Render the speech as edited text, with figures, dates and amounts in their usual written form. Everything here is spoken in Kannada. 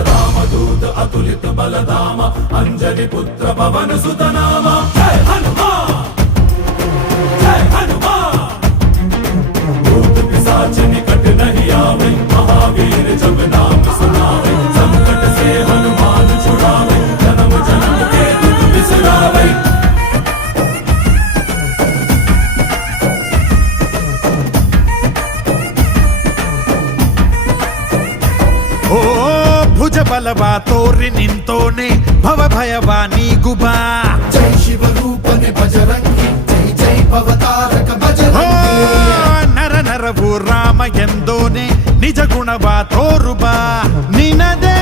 रामदूत अतुलित बलधाम अंजलि पुत्र पवन सुत नाम जय हनुमान जय हनुमान भूत पिशाच निकट नहीं आवे महावीर जब नाम सुनावे संकट से हनुमान छुड़ावे जन्म जन्म के दुख बिसरावे। ओ ಭುಜ ಬಲವಾ ತೋರಿ ನಿಂತೋನೆ ಭವ ಭಯವಾ ನೀಗುಬಾ ಜೈ ಶಿವ ರೂಪನೆ ಬಜರಂಗಿ ಜೈ ಜೈ ಭವತಾರಕ ಬಜರಂಗಿ ನರ ನರವು ರಾಮ ಎಂದೋನೆ ನಿಜ ಗುಣವಾ ತೋರುಬಾ ನಿನದೇ